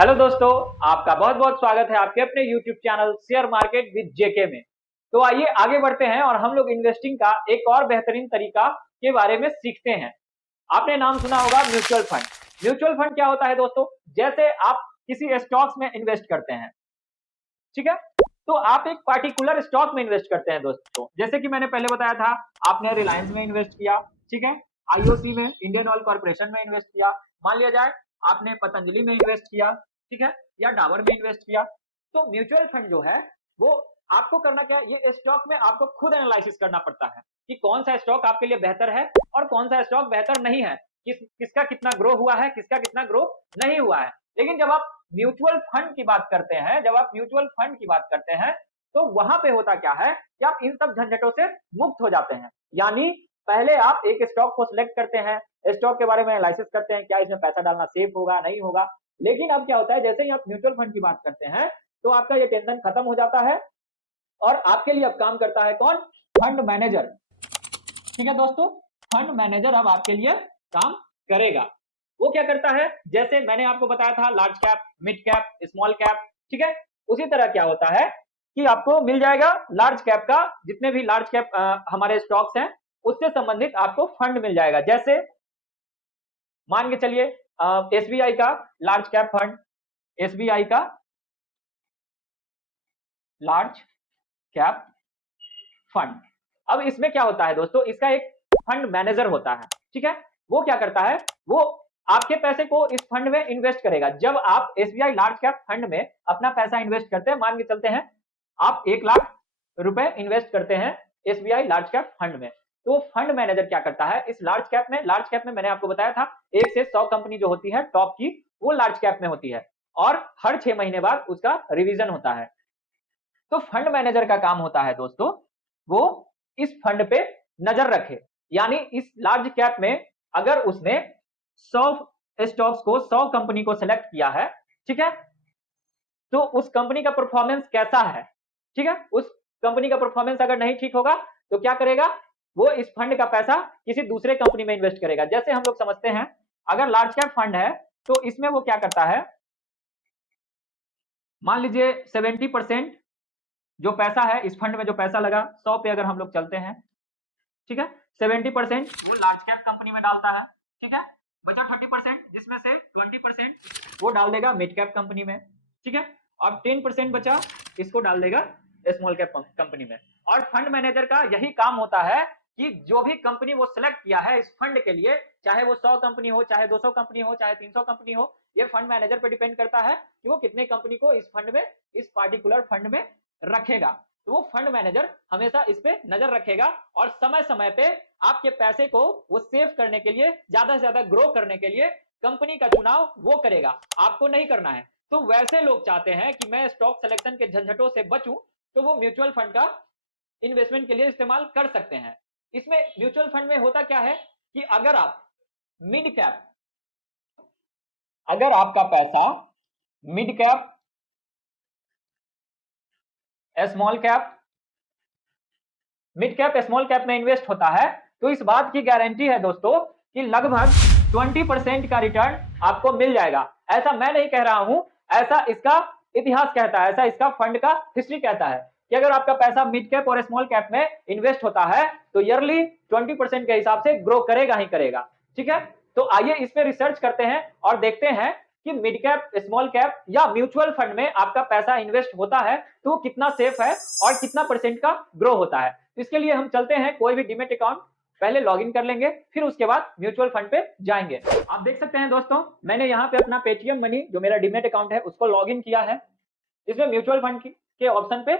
Hello दोस्तों, आपका बहुत बहुत स्वागत है आपके अपने YouTube channel share market with JK में। तो आइए आगे बढ़ते हैं और हम लोग इन्वेस्टिंग का एक और बेहतरीन तरीका के बारे में सीखते हैं। आपने नाम सुना होगा म्यूचुअल फंड। म्यूचुअल फंड क्या होता है दोस्तों? जैसे आप किसी स्टॉक्स में इन्वेस्ट करते हैं, ठीक है? तो आप एक पार्टिकुलर स्टॉक में इन्वेस्ट करते हैं दोस्तों। जैसे कि मैंने पहले बताया था, आपने रिलायंस में इन्वेस्ट किया, ठीक है? आईओसी में, इंडियन ऑयल कॉर्पोरेशन में इन्वेस्ट किया। मान लिया जाए आपने पतंजलि में इन्वेस्ट किया, ठीक है? या डाबर में इन्वेस्ट किया। तो म्यूचुअल फंड जो है वो आपको करना क्या है, ये स्टॉक में आपको खुद एनालिसिस करना पड़ता है कि कौन सा स्टॉक आपके लिए बेहतर है और कौन सा स्टॉक बेहतर नहीं है, किसका कितना ग्रो हुआ है, किसका कितना ग्रो नहीं हुआ है। लेकिन जब आप म्यूचुअल फंड की बात करते हैं, जब आप म्यूचुअल फंड की बात करते हैं, तो वहां पे होता क्या है कि आप इन सब झंझटों से मुक्त हो जाते हैं। यानी पहले आप एक स्टॉक को सिलेक्ट करते हैं, स्टॉक के बारे में एनालिसिस करते हैं, क्या इसमें पैसा डालना सेफ होगा नहीं होगा। लेकिन अब क्या होता है, जैसे ही आप म्यूचुअल फंड की बात करते हैं, तो आपका ये टेंशन खत्म हो जाता है और आपके लिए अब काम करता है कौन? Fund manager. ठीक है दोस्तों, फंड मैनेजर अब आपके लिए काम करेगा। वो क्या करता है, जैसे मैंने आपको बताया था large cap, mid cap, small cap, ठीक है? उसी तरह क्या होता है कि आपको मिल जाएगा लार्ज कैप का, जितने भी लार्ज कैप हमारे स्टॉक्स हैं उससे संबंधित आपको फंड मिल जाएगा। जैसे मान के चलिए एसबीआई का लार्ज कैप फंड, एसबीआई का लार्ज कैप फंड। अब इसमें क्या होता है दोस्तों, इसका एक फंड मैनेजर होता है, ठीक है? वो क्या करता है, वो आपके पैसे को इस फंड में इन्वेस्ट करेगा। जब आप एसबीआई लार्ज कैप फंड में अपना पैसा इन्वेस्ट करते हैं, मान के चलते हैं आप 1 लाख रुपए इन्वेस्ट करते हैं एसबीआई लार्ज कैप फंड में, तो फंड मैनेजर क्या करता है, इस लार्ज कैप में मैंने आपको बताया था 1 से 100 कंपनी जो होती है टॉप की, वो लार्ज कैप में होती है और हर 6 महीने बाद उसका रिवीजन होता है। तो फंड मैनेजर का काम होता है दोस्तों, वो इस फंड पे नजर रखे। यानी इस लार्ज कैप में अगर उसने 100 स्टॉक्स को, 100 कंपनी को सिलेक्ट किया है, ठीक है? तो उस कंपनी का परफॉर्मेंस कैसा है, ठीक है? उस कंपनी का परफॉर्मेंस अगर नहीं ठीक होगा तो क्या करेगा, वो इस फंड का पैसा किसी दूसरे कंपनी में इन्वेस्ट करेगा। जैसे हम लोग समझते हैं, अगर लार्ज कैप फंड है तो इसमें वो क्या करता है, मान लीजिए 70% जो पैसा है इस फंड में, जो पैसा लगा 100 पे अगर हम लोग चलते हैं, ठीक है? 70% वो लार्ज कैप कंपनी में डालता है, ठीक है? बचा 30%, जिसमें से 20% वो डाल देगा मिड कैप कंपनी में, ठीक है? अब 10% बचा, इसको डाल देगा स्मॉल कैप कंपनी में। और फंड मैनेजर का यही काम होता है कि जो भी कंपनी वो सिलेक्ट किया है इस फंड के लिए, चाहे वो 100 कंपनी हो, चाहे 200 कंपनी हो, चाहे 300 कंपनी हो, ये फंड मैनेजर पे डिपेंड करता है कि वो कितने कंपनी को इस फंड में, इस पार्टिकुलर फंड में रखेगा। तो वो फंड मैनेजर हमेशा इस पे नजर रखेगा और समय समय पे आपके पैसे को वो सेव करने के लिए, ज्यादा से ज्यादा ग्रो करने के लिए कंपनी का चुनाव वो करेगा, आपको नहीं करना है। तो वैसे लोग चाहते हैं कि मैं स्टॉक सिलेक्शन के झंझटों से बचूं, तो वो म्यूचुअल फंड का इन्वेस्टमेंट के लिए इस्तेमाल कर सकते हैं। इसमें म्यूचुअल फंड में होता क्या है कि अगर आप मिड कैप, अगर आपका पैसा mid cap, small cap, mid cap, small cap में इन्वेस्ट होता है, तो इस बात की गारंटी है दोस्तों कि लगभग 20% का रिटर्न आपको मिल जाएगा। ऐसा मैं नहीं कह रहा हूं, ऐसा इसका इतिहास कहता है, ऐसा इसका फंड का हिस्ट्री कहता है कि अगर आपका पैसा मिड कैप और स्मॉल कैप में इन्वेस्ट होता है तो ईयरली 20% के हिसाब से ग्रो करेगा ही करेगा, ठीक है? तो आइए इस पे रिसर्च करते हैं और देखते हैं कि मिड कैप, स्मॉल कैप या म्यूचुअल फंड में आपका पैसा इन्वेस्ट होता है तो कितना सेफ है और कितना परसेंट का ग्रो होता है। इसके लिए हम चलते हैं, कोई भी डीमेट अकाउंट पहले लॉगिन कर लेंगे, फिर उसके बाद म्यूचुअल फंड पे जाएंगे। आप देख सकते हैं दोस्तों, मैंने यहाँ पे अपना पेटीएम मनी जो मेरा डीमेट अकाउंट है उसको लॉगिन किया है। इसमें म्यूचुअल फंड के ऑप्शन पे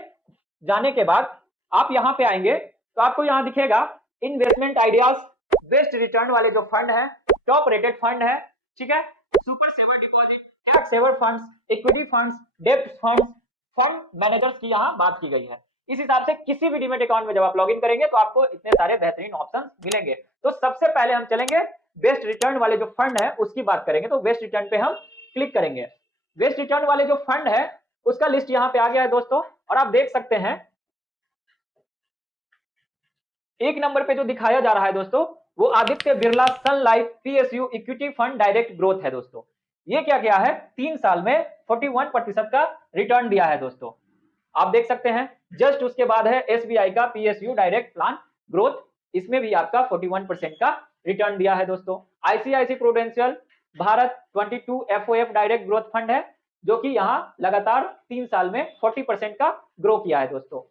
जाने के बाद आप यहाँ पे आएंगे तो आपको यहाँ दिखेगा इन्वेस्टमेंट आइडियाज, बेस्ट रिटर्न वाले जो फंड है, टॉप रेटेड फंड है, ठीक है? Super saver deposit, tax saver funds, equity funds, डेब्ट फंड्स, फंड मैनेजर्स की यहाँ बात की गई है। इस हिसाब से किसी भी डीमेट अकाउंट में जब आप लॉगिन करेंगे तो आपको इतने सारे बेहतरीन ऑप्शंस मिलेंगे। तो सबसे पहले हम चलेंगे बेस्ट रिटर्न वाले जो फंड है उसकी बात करेंगे, तो बेस्ट रिटर्न पे हम क्लिक करेंगे। बेस्ट रिटर्न वाले जो फंड है उसका लिस्ट यहाँ पे आ गया है दोस्तों, और आप देख सकते हैं 1 नंबर पे जो दिखाया जा रहा है दोस्तों, वो Aditya Birla sun life PSU equity fund direct growth है दोस्तों। ये क्या किया है, 3 साल में 41% का रिटर्न दिया है दोस्तों। आप देख सकते हैं। जस्ट उसके बाद है एसबीआई का पीएसयू डायरेक्ट प्लान ग्रोथ, इसमें भी आपका 41% का रिटर्न दिया है दोस्तों। ICICI Prudential Bharat 22 FOF direct growth fund है, जो कि यहाँ लगातार 3 साल में 40% का ग्रो किया है दोस्तों।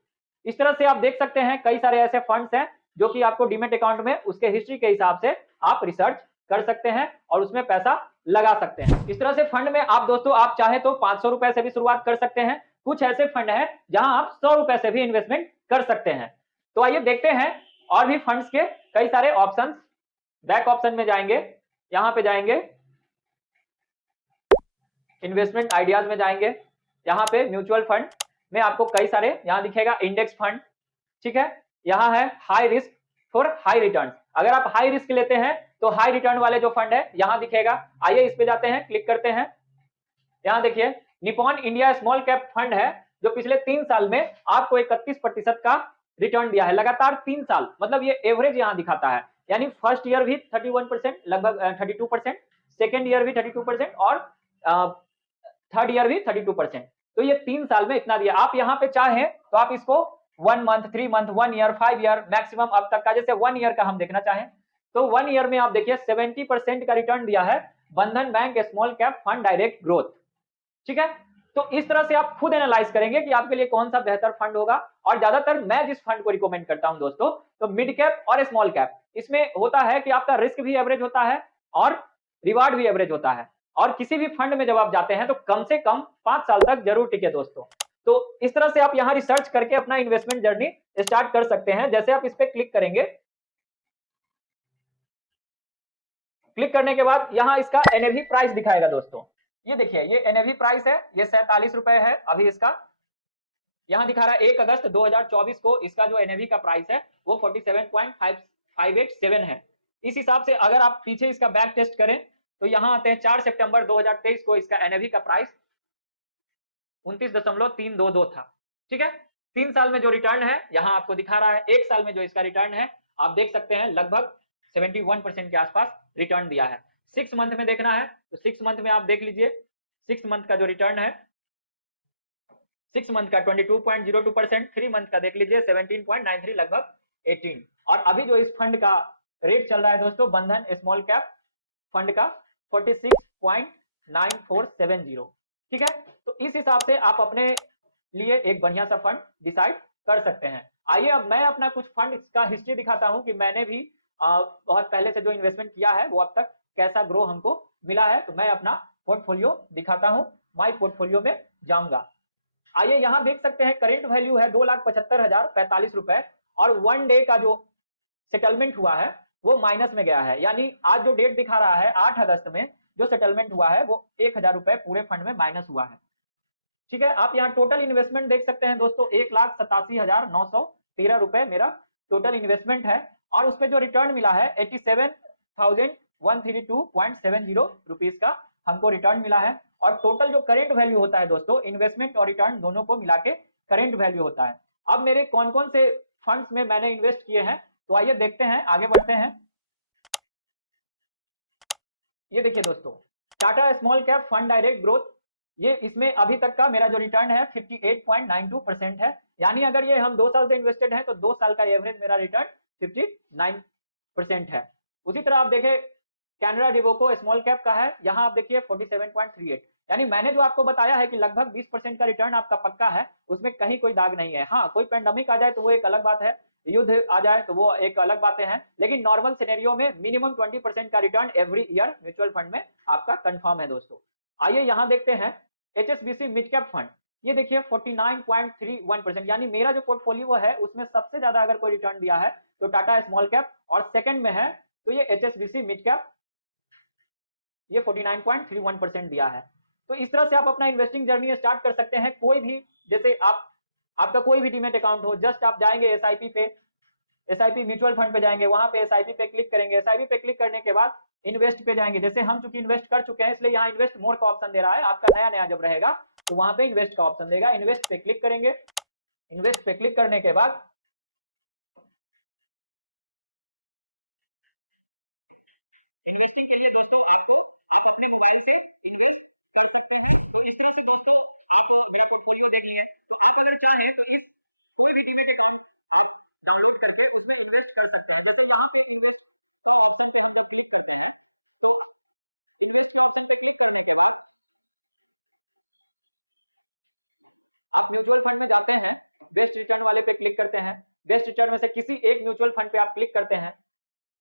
इस तरह से आप देख सकते हैं कई सारे ऐसे फंड्स हैं जो कि आपको डीमेट अकाउंट में उसके हिस्ट्री के हिसाब से आप रिसर्च कर सकते हैं और उसमें पैसा लगा सकते हैं। इस तरह से फंड में आप दोस्तों आप चाहे तो 500 रुपए से भी शुरुआत कर सकते हैं। कुछ ऐसे फंड है जहां आप 100 रुपए से भी इन्वेस्टमेंट कर सकते हैं। तो आइए देखते हैं और भी फंड्स के कई सारे ऑप्शंस। बैक ऑप्शन में जाएंगे, यहां पे जाएंगे, इन्वेस्टमेंट आइडियाज में जाएंगे, यहाँ पे म्यूचुअल फंड में आपको कई सारे यहाँ दिखेगा इंडेक्स फंड, ठीक है। यहाँ है high risk for high return. अगर आप हाई रिस्क लेते हैं तो हाई रिटर्न वाले जो फंड है यहाँ दिखेगा। आइए इस पे जाते हैं, क्लिक करते हैं। यहाँ देखिए Nippon India small cap fund है जो पिछले 3 साल में आपको 31% का रिटर्न दिया है लगातार 3 साल। मतलब ये एवरेज यहाँ दिखाता है, यानी फर्स्ट ईयर भी 31%, लगभग 32%, सेकेंड ईयर भी 32% और थर्ड ईयर भी 32%। तो ये 3 साल में इतना दिया। आप यहाँ पे चाहें तो आप इसको 1 month, 3 month, 1 year, 5 year maximum अब तक का, जैसे 1 ईयर का हम देखना चाहें तो 1 ईयर में आप देखिए 70% का रिटर्न दिया है बंधन bank small cap fund direct growth, ठीक है। तो इस तरह से आप खुद एनालाइज करेंगे कि आपके लिए कौन सा बेहतर फंड होगा। और ज्यादातर मैं जिस फंड को रिकमेंड करता हूं दोस्तों, तो मिड कैप और स्मॉल कैप। इसमें होता है कि आपका रिस्क भी एवरेज होता है और रिवार्ड भी एवरेज होता है। और किसी भी फंड में जब आप जाते हैं तो कम से कम 5 साल तक जरूर टिके दोस्तों। तो इस तरह से आप यहाँ रिसर्च करके अपना इन्वेस्टमेंट जर्नी स्टार्ट कर सकते हैं। जैसे आप इस पे क्लिक करेंगे, क्लिक करने के बाद यहाँ इसका एनएवी प्राइस दिखाएगा दोस्तों। ये देखिए ये एनएवी प्राइस है, ये 47 रुपए है अभी इसका। यहाँ दिखा रहा है 1 अगस्त 2024 को इसका जो एनएवी का प्राइस है वो 47.587 है। इस हिसाब से अगर आप पीछे इसका बैक टेस्ट करें तो यहाँ आते हैं 4 सितंबर 2023 को इसका एनएवी का प्राइस 29.322 था, ठीक है। 3 साल में जो रिटर्न है यहाँ आपको दिखा रहा है। 1 साल में जो इसका रिटर्न है आप देख सकते हैं लगभग 71% के आसपास रिटर्न दिया है। 6 मंथ में देखना है तो 6 मंथ में आप देख लीजिए 6 मंथ का जो रिटर्न है, 6 मंथ का 22.02%, 3 मंथ का देख लीजिए 17.93, लगभग 18। और अभी जो इस फंड का रेट चल रहा है दोस्तों बंधन स्मॉल कैप फंड का 46.9470, ठीक है। तो इस हिसाब से आप अपने लिए एक बढ़िया सा फंड डिसाइड कर सकते हैं। आइए अब मैं अपना कुछ फंड का हिस्ट्री दिखाता हूं कि मैंने भी बहुत पहले से जो इन्वेस्टमेंट किया है वो अब तक कैसा ग्रो हमको मिला है। तो मैं अपना पोर्टफोलियो दिखाता हूं, माई पोर्टफोलियो में जाऊंगा। आइए यहाँ देख सकते हैं करेंट वैल्यू है 2,75,045 रुपए और 1 डे का जो सेटलमेंट हुआ है वो माइनस में गया है। यानी आज जो डेट दिखा रहा है 8 अगस्त में जो सेटलमेंट हुआ है वो 1,000 रुपए पूरे फंड में माइनस हुआ है, ठीक है। आप यहाँ टोटल इन्वेस्टमेंट देख सकते हैं दोस्तों 1,87,913 रुपए मेरा टोटल इन्वेस्टमेंट है और उस पर जो रिटर्न मिला है 87,132.70 रुपीज का हमको रिटर्न मिला है। और टोटल जो करेंट वैल्यू होता है दोस्तों, इन्वेस्टमेंट और रिटर्न दोनों को मिला के करेंट वैल्यू होता है। अब मेरे कौन कौन से फंड्स में मैंने इन्वेस्ट किए हैं तो आइए देखते हैं, आगे बढ़ते हैं। ये देखिए दोस्तों Tata small cap fund direct growth, ये इसमें अभी तक का मेरा जो रिटर्न है 58.92% है। यानी अगर ये हम 2 साल से इन्वेस्टेड हैं तो 2 साल का एवरेज मेरा रिटर्न 59% है। उसी तरह आप देखें कैनरा डिवोको स्मॉल कैप का है, यहाँ आप देखिए 47.38। यानी मैंने जो आपको बताया है कि लगभग 20% का रिटर्न आपका पक्का है, उसमें कहीं कोई दाग नहीं है। हाँ कोई पेंडेमिक आ जाए तो वो एक अलग बात है, युद्ध आ जाए तो वो एक अलग बातें हैं, लेकिन नॉर्मल सिनेरियो में मिनिमम 20% का return every year mutual fund में आपका कंफर्म है दोस्तों। आइए यहाँ देखते हैं एचएसबीसी मिड कैप फंड, ये देखिए 49.31%। यानी मेरा जो पोर्टफोलियो है उसमें सबसे ज्यादा अगर कोई रिटर्न दिया है तो टाटा स्मॉल कैप और सेकंड में है तो ये एचएसबीसी मिड कैप, ये 49.31% दिया है। तो इस तरह से आप अपना इन्वेस्टिंग जर्नी स्टार्ट कर सकते हैं। कोई भी, जैसे आपका कोई भी डीमेट अकाउंट हो, जस्ट आप जाएंगे एसआईपी पे, एसआईपी म्यूचुअल फंड पे जाएंगे, वहां पे एसआईपी पे क्लिक करेंगे। एसआईपी पे क्लिक करने के बाद इन्वेस्ट पे जाएंगे। जैसे हम चूंकि इन्वेस्ट कर चुके हैं इसलिए यहाँ इन्वेस्ट मोर का ऑप्शन दे रहा है। आपका नया नया जब रहेगा तो वहां पे इन्वेस्ट का ऑप्शन देगा, इन्वेस्ट पे क्लिक करेंगे। इन्वेस्ट पे क्लिक करने के बाद इन्वेस्टिंग के लिए दोस्तों आपको आप अपने मोबाइल से इन्वेस्ट कर सकते हैं। तो इस तरह से दोस्तों आप मेरा पोर्टफोलियो देख लिए, तो आप अगर चाहें तो इस कोई भी डीमेट अकाउंट आप डाउनलोड करके उसमें इन्वेस्ट कर सकते हैं। जैसे यहाँ पे इन्वेस्ट का ऑप्शन पे हम जब क्लिक करते हैं तो इन्वेस्ट के ऑप्शन पे क्लिक करने के बाद आप म्यूचुअल फंड में जाते हैं, बेस्ट रिटर्न वाले पे क्लिक करते हैं, बेस्ट रिटर्न में से किसी एक म्यूचुअल फंड पे आप क्लिक करते हैं,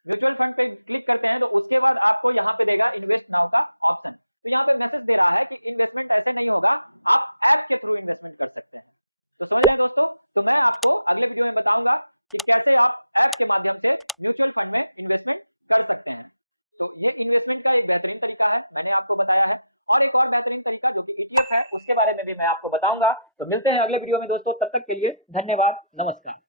म्यूचुअल फंड पे क्लिक करते हैं तो उसके बाद आपको यहाँ पे देगा इन्वेस्ट नाउ का ऑप्शन। तो यहाँ पे मैसेज दे रहा है कि इन्वेस्टमेंट ऐसे नहीं होगा, आप ऐप के थ्रू इन्वेस्टमेंट कर सकते हैं। तो समझ रहे हैं दोस्तों, तो मैं आपको अगले वीडियो में बताऊंगा कि कैसे आप ऐप के माध्यम से म्यूचुअल फंड में इन्वेस्टमेंट कर सकते हैं। तो ये इन्वेस्टमेंट का एक बेहतरीन तरीका है, मैंने आपको बताया है। और एक और बेहतरीन तरीका जो कि ईटीएफ है, उसके बारे में भी मैं आपको बताऊंगा। तो मिलते हैं अगले वीडियो में दोस्तों, तब तक के लिए धन्यवाद, नमस्कार।